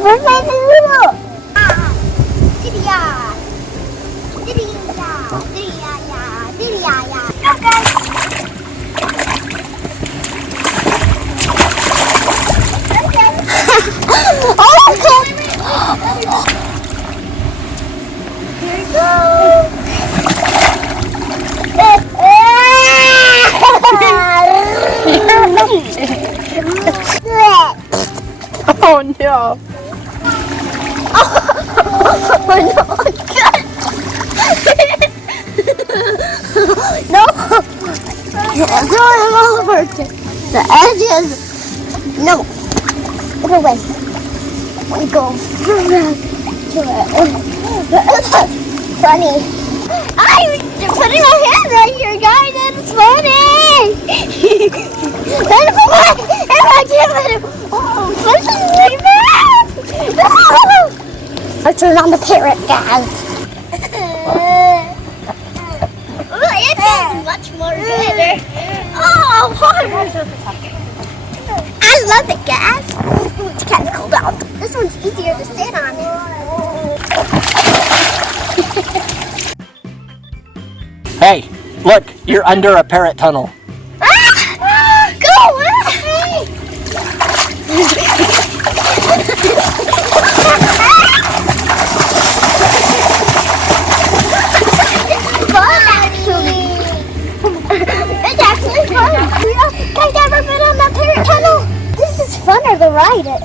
where's my noodle? Go, guys. Oh, okay. Here we go. Oh no. Oh no, God. No. It's all over. The edges. No. Go away. Go. Funny. I'm putting my hand right here, guys, and it's funny. If I can't let it. Oh, this is really bad. No. Let's turn on the parrot, guys. It feels much more better. Oh, I love it, guys. It's kind of cold out. This one's easier to sit on. Hey, look, you're under a parrot tunnel. Ah! Go away! It's fun, actually. It's actually fun. Guys, ever been on that parrot tunnel? This is funner to ride it.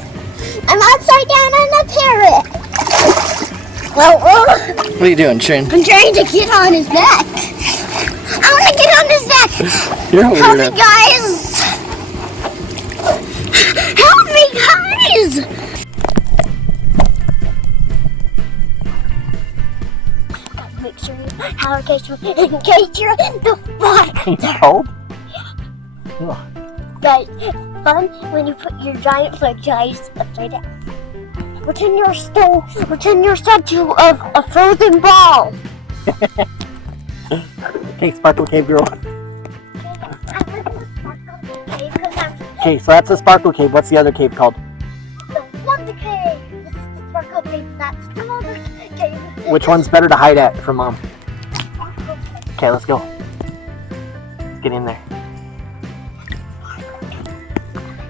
I'm upside down on the parrot. Well, What are you doing, Trin? I'm trying to get on his neck. I want to get on his neck. You're Help me, weird. guys. Help me, guys. Make sure you have a case in case you're in the water. It's cold? Guys, fun when you put your giant flag eyes upside down. Pretend you're still, pretend you're statue of a frozen ball. Okay, Sparkle Cave girl. Okay, so that's the Sparkle Cave. What's the other cave called? The Wonder Cave. This is the Sparkle Cave. That's the Wonder Cave. Which one's better to hide at from Mom? Okay, let's go. Let's get in there.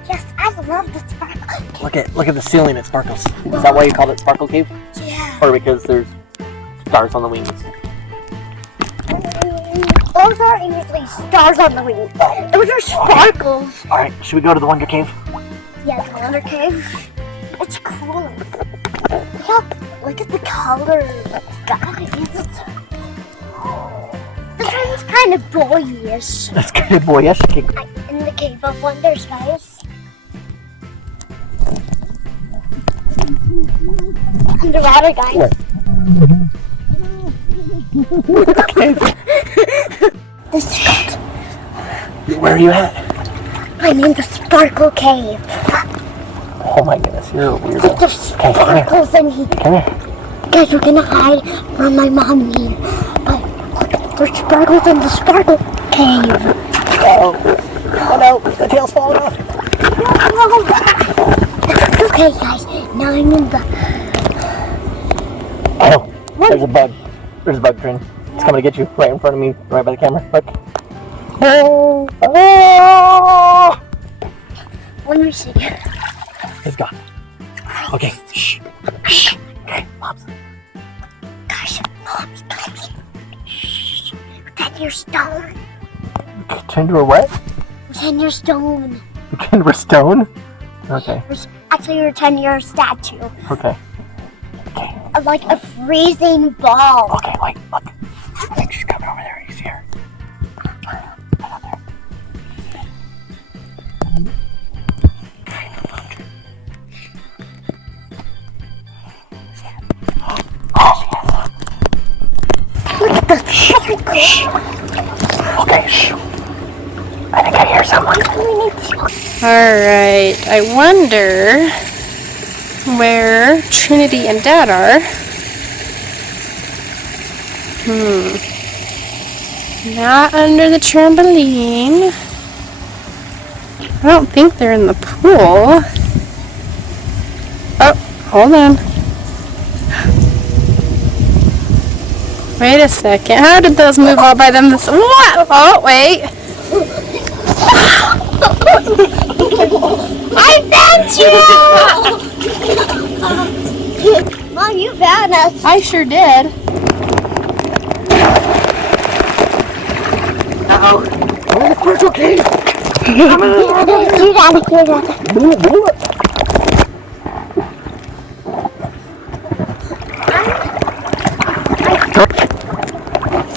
Yes, I love the Sparkle Cave. Look at the ceiling. It sparkles. Is that why you called it Sparkle Cave? Yeah. Or because there's stars on the wings? Those are usually stars on the wings. Those are sparkles. All right, should we go to the Wonder Cave? Yeah, the Wonder Cave. It's cool. Look at the colors, guys. This one's kind of boyish. That's kind of boyish. Okay. In the Cave of Wonders, guys. Underwater, guys. Okay. This is good. Where are you at? I'm in the Sparkle Cave. Oh my goodness, you're a weirdo. There's sparkles in here. Come here. Guys, we're gonna hide from my mom here. But look, there's sparkles in the Sparkle Cave. Oh no, the tail's falling off. Okay, guys, now I'm in the... Oh, there's a bug. There's a bug, Trin. It's coming to get you right in front of me, right by the camera. Look. Oh! Oh! Let me see. It's gone. Okay, shh. Shh. Okay, Mom's. Gosh, Mom's coming. Shh. Pretend you're stone. Pretend we're what? Pretend you're stone. Pretend we're stone? Okay. Actually, pretend you're a statue. Okay. Of like a freezing ball. Okay, wait, look. I think she's coming over there. You see her? Look at the sparkle. Okay, shh. I think I hear someone. Alright, I wonder where Trinity and Dad are. Not under the trampoline. I don't think they're in the pool. Oh, Hold on. Wait a second. How did those move all by themselves? What? Oh, wait. I found you! Mom, you found us. I sure did. Uh-oh. Where's the spiritual key? You got it.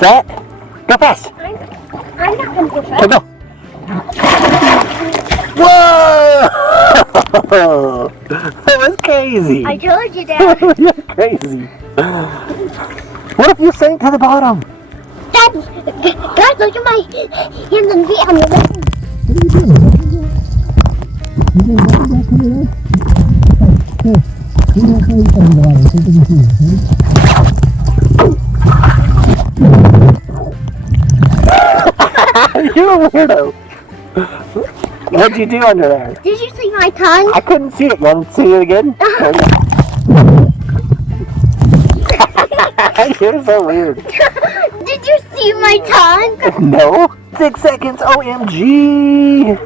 Flat. Go fast. I'm not going to go fast. Okay, go. Whoa! That was crazy. I told you, Dad. You're crazy. What if you sank to the bottom? Dad, guys, look at my hands and feet on the bed. You're a weirdo. What'd you do under there? Did you see my tongue? I couldn't see it. You want to see it again? You're so weird. Did you see my tongue? No. 6 seconds. OMG.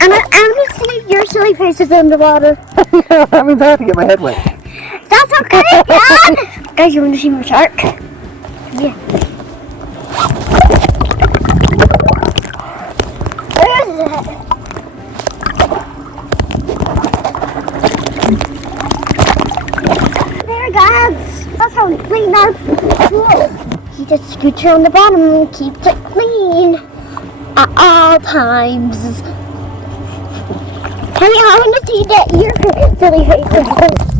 I'm gonna see your silly faces underwater. That means I have to get my head wet. That's okay, Dad. Guys, you want to see my shark? Yeah. Where is it? There, guys. That's how we clean our pool. You just scooch around the bottom and keeps it clean at all times. Hey, I want to see that your silly face.